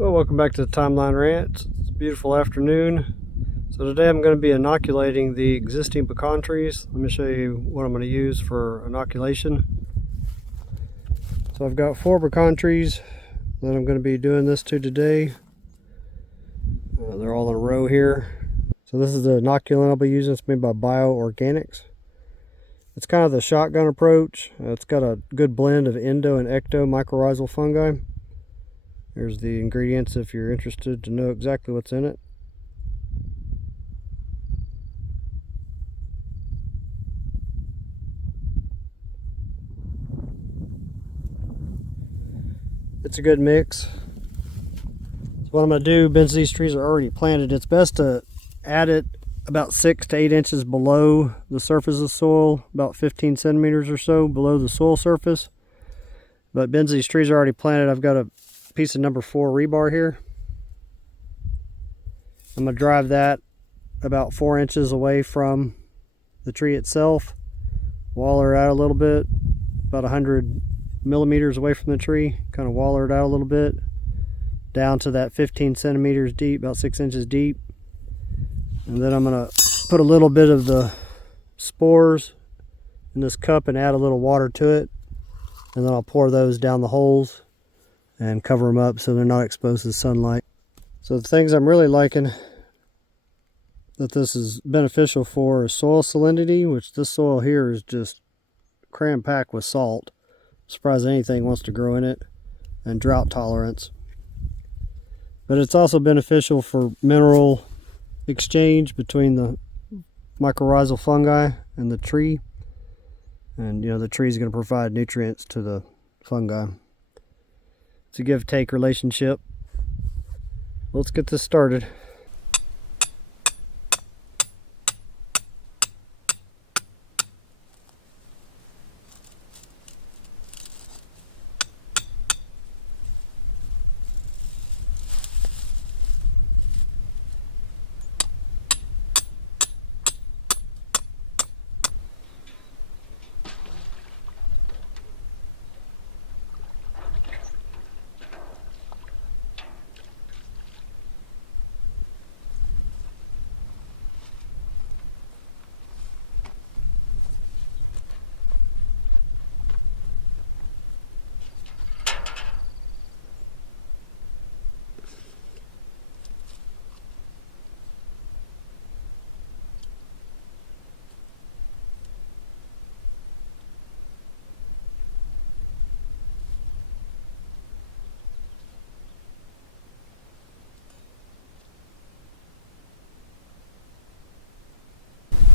Well, welcome back to the Timeline Ranch. It's a beautiful afternoon. So today I'm going to be inoculating the existing pecan trees. Let me show you what I'm going to use for inoculation. So I've got 4 pecan trees that I'm going to be doing this to today. They're all in a row here. So this is the inoculant I'll be using. It's made by Bioorganics. It's kind of the shotgun approach. It's got a good blend of endo and ecto mycorrhizal fungi. Here's the ingredients if you're interested to know exactly what's in it. It's a good mix. So what I'm going to do, since these trees are already planted, it's best to add it about 6 to 8 inches below the surface of the soil, about 15 centimeters or so below the soil surface. But since these trees are already planted, I've got a piece of number 4 rebar here. I'm going to drive that about 4 inches away from the tree itself, waller it out a little bit, about 100 millimeters away from the tree, kind of waller it out a little bit, down to that 15 centimeters deep, about 6 inches deep. And then I'm going to put a little bit of the spores in this cup and add a little water to it. And then I'll pour those down the holes and cover them up so they're not exposed to sunlight. So the things I'm really liking that this is beneficial for is soil salinity, which this soil here is just cram-packed with salt. I'm surprised anything wants to grow in it, and drought tolerance. But it's also beneficial for mineral exchange between the mycorrhizal fungi and the tree. And the tree is going to provide nutrients to the fungi. It's a give-take relationship. Let's get this started.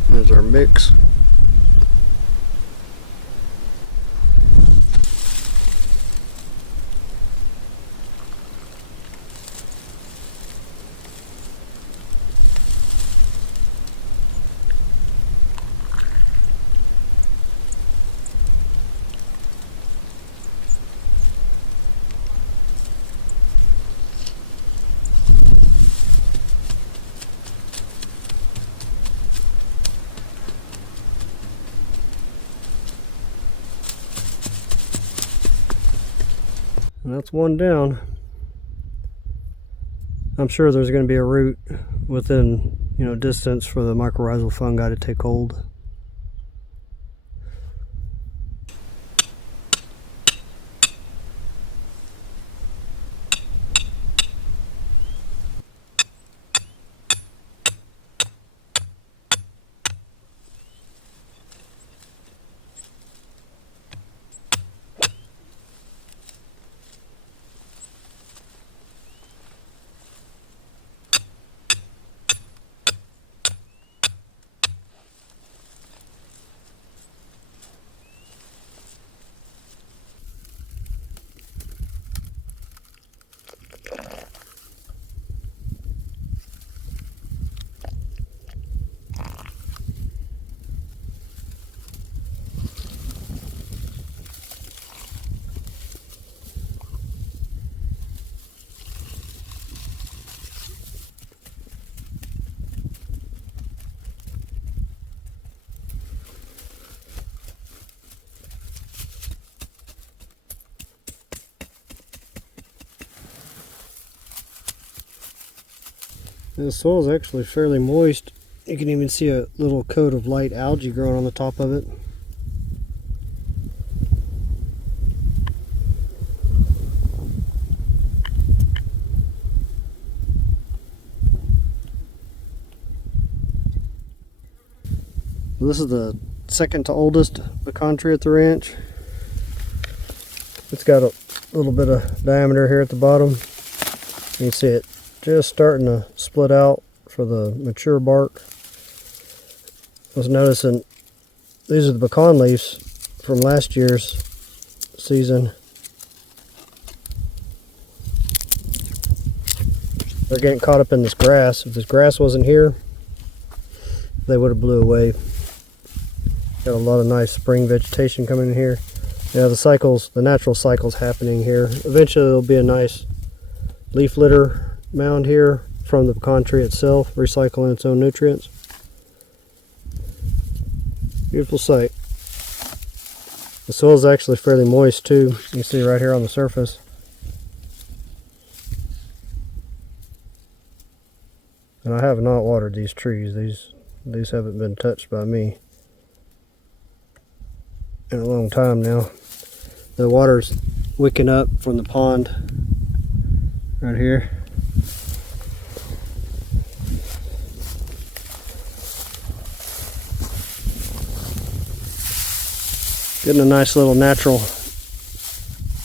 There's our mix. And that's one down. I'm sure there's going to be a root within, distance for the mycorrhizal fungi to take hold. The soil is actually fairly moist. You can even see a little coat of light algae growing on the top of it. This is the second to oldest pecan tree at the ranch. It's got a little bit of diameter here at the bottom. You can see it just starting to split out for the mature bark. I was noticing these are the pecan leaves from last year's season. They're getting caught up in this grass. If this grass wasn't here, they would have blew away. Got a lot of nice spring vegetation coming in here. Yeah, the natural cycle's happening here. Eventually there'll be a nice leaf litter mound here from the pecan tree itself, recycling its own nutrients. Beautiful sight. The soil is actually fairly moist too. You can see right here on the surface. And I have not watered these trees. These haven't been touched by me in a long time now. The water's wicking up from the pond right here. Getting a nice little natural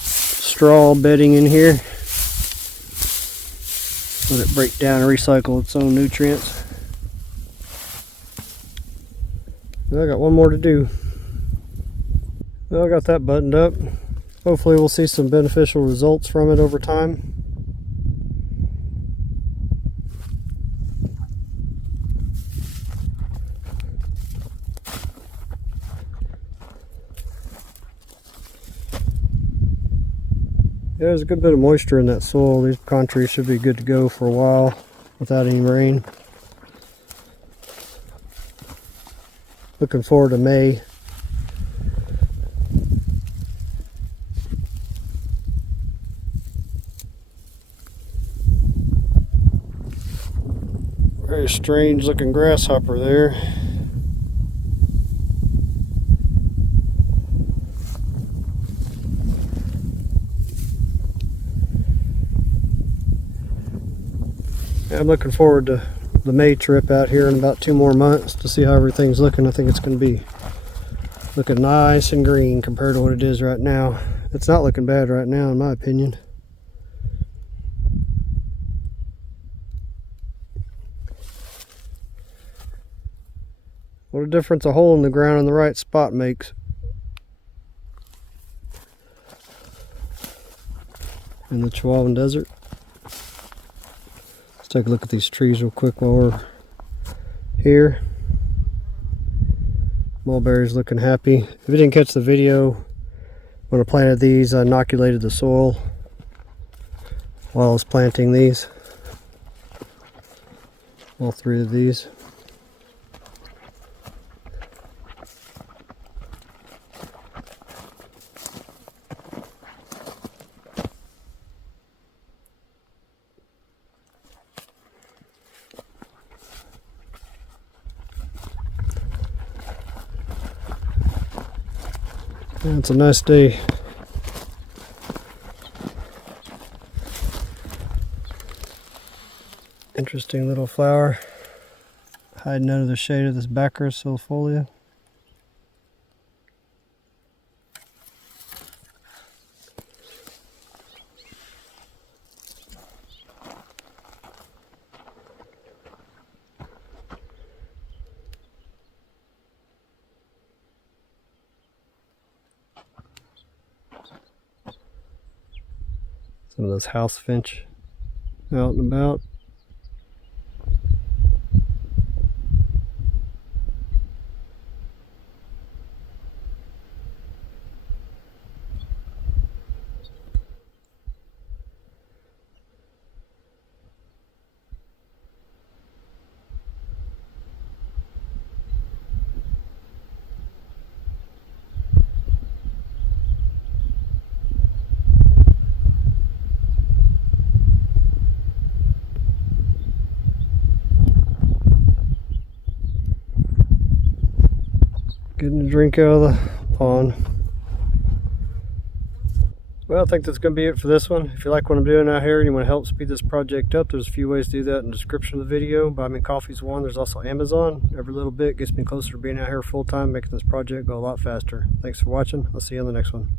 straw bedding in here. Let it break down and recycle its own nutrients. I got one more to do. Well, I got that buttoned up. Hopefully we'll see some beneficial results from it over time. Yeah, there's a good bit of moisture in that soil. These pecan trees should be good to go for a while without any rain. Looking forward to May. Very strange looking grasshopper there. Yeah, I'm looking forward to the May trip out here in about 2 more months to see how everything's looking. I think it's going to be looking nice and green compared to what it is right now. It's not looking bad right now in my opinion. What a difference a hole in the ground in the right spot makes. In the Chihuahuan Desert. Let's take a look at these trees real quick while we're here. Mulberry's looking happy. If you didn't catch the video, when I planted these, I inoculated the soil while I was planting these. All 3 of these. Yeah, it's a nice day. Interesting little flower hiding under the shade of this Baccharis solifolia. Some of those house finch out and about. Getting a drink out of the pond. Well, I think that's going to be it for this one. If you like what I'm doing out here and you want to help speed this project up, there's a few ways to do that in the description of the video. Buy Me Coffee's one. There's also Amazon. Every little bit gets me closer to being out here full time, making this project go a lot faster. Thanks for watching. I'll see you on the next one.